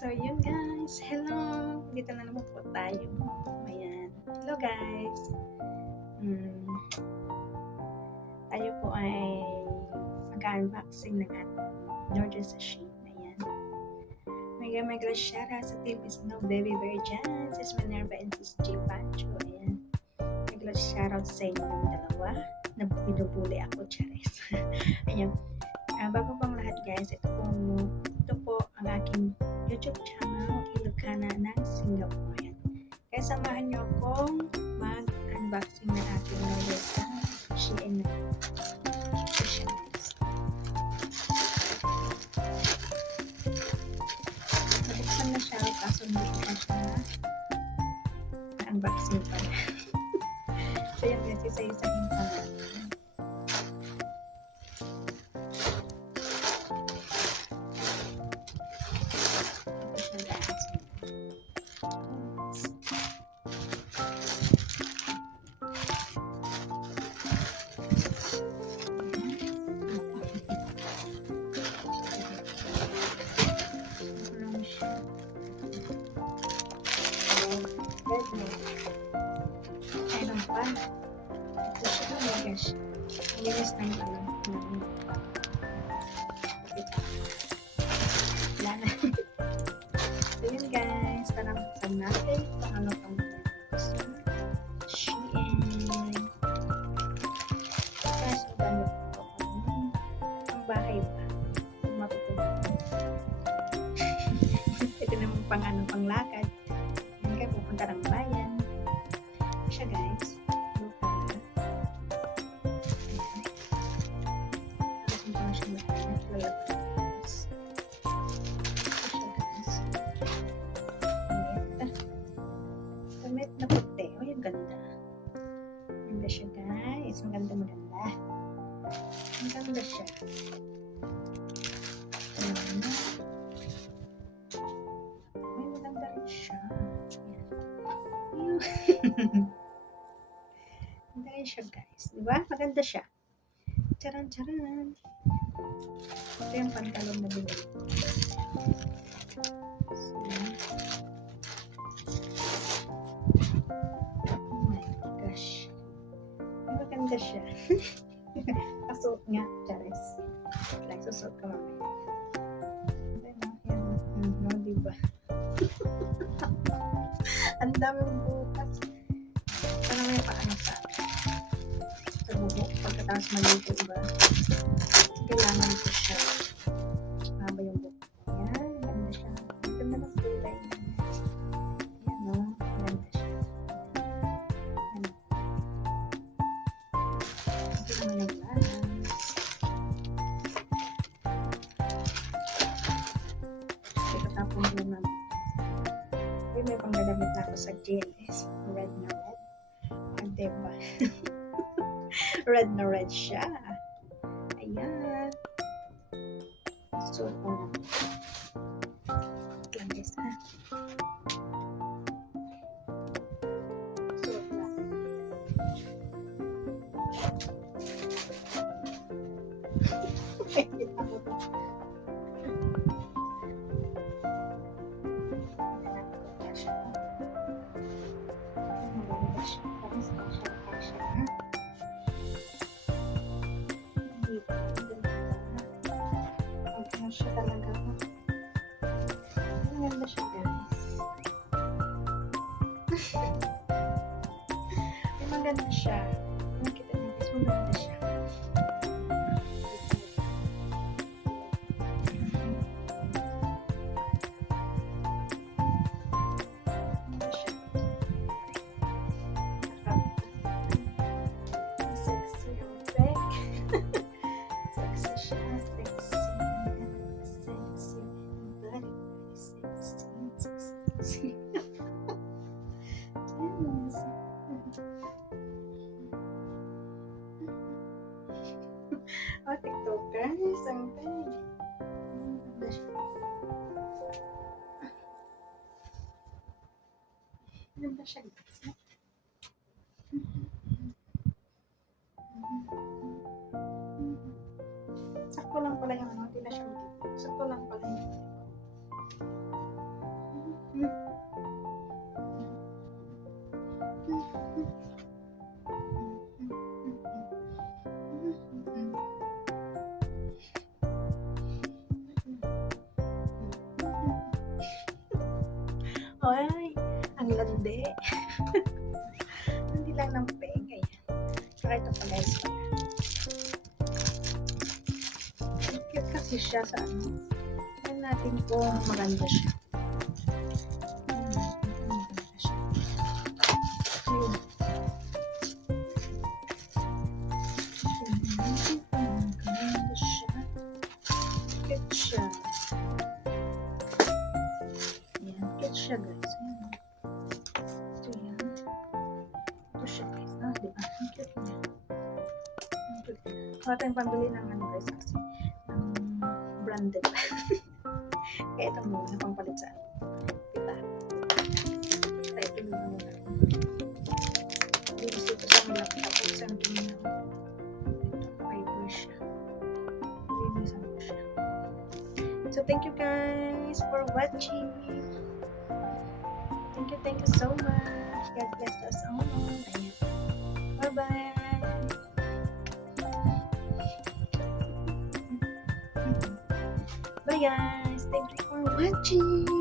So, yun guys. Hello! Dito na naman po tayo. Ayan. Hello guys. Tayo po ay mag-unboxing ng ating order sa Shein. Ayan. Mega shoutout sa Team Snow Baby Virgin, Sis Minerva and Sis G Pancho. Ayan. Mega shoutout sa inyo ng dalawa na binubuli ako, Charis. Ayan. Bago pang lahat guys, ito po ang aking YouTube channel, Ilocana ng Singapore. Kaya samahan nyo akong mag-unboxing ng aking order sa Shein. Nabuksan na siya, kaso hindi ko na siya unboxing pa na. So yan guys, isa-isahin pa natin. Ayun pa. Ito siya, oh my gosh. Ang linis na yung alam. Wala na. So yun guys, parang buksan natin kung ano pang Shein. Guys, ang gamit ko. Ang bahay pa. Kung matutunan. Ito naman pang lakad. Yan ka, pupunta ng bayan. Siya guys. Damit na puti. Oh, yung ganda. Maganda siya guys. Maganda. Maganda siya. Ay, maganda rin siya. Maganda rin siya guys. Diba? Maganda siya. Charan. Ito yung pantalon na binili ko. Oh my gosh. Maganda siya. Kasuot nga, Charis. Like, susuot ka mamaya. No, diba? Ang dami mong bukas. Parang may paano sa buhok. Pagkatapos maligo, diba? Kailangan ko siya. Haba yung buhok. Ayan, ganda siya. Ganda ng kulay. Ayan o, ganda siya. Ayan. Ito naman yung balance. Pagkatapos mo naman. Ay, may panggadamit na ako sa GLS. Red na red. Ang diba? Red na red siya. Ayan. So, lang guys ha. So, siya talaga. Maganda siya guys. Maganda siya. Nakita niyo guys, maganda siya. Sexy yung back. Sexy siya. Oh, TikTokers, ang bag. Maganda siya. Maganda siya guys. Sakto lang pala yung ano, hindi na siya magiging. Sakto lang pala yung Ay, ang landi. Hindi lang ng pega yan. Try ito pala is pala. Cute kasi siya sa ano. Tignan natin kung maganda siya. Maganda siya. Ayun. Maganda siya. Cute siya. Ayan, cute siya guys. Ayan. Ito yan. Ito siya guys. Ah, diba? Ang cute niya. Ang cute niya. Kaya tayong pambili ng ano guys kasi ng branded. Kaya ito muna pampalit sa ano. Diba? Kaya ito muna. Dito ito sa mga laptop. Isang ito muna. Ito, fiber siya. Linisan ko siya. So, thank you guys for watching. Thank you so much. God bless us all. Ayan. Bye-bye. Bye guys. Thank you for watching.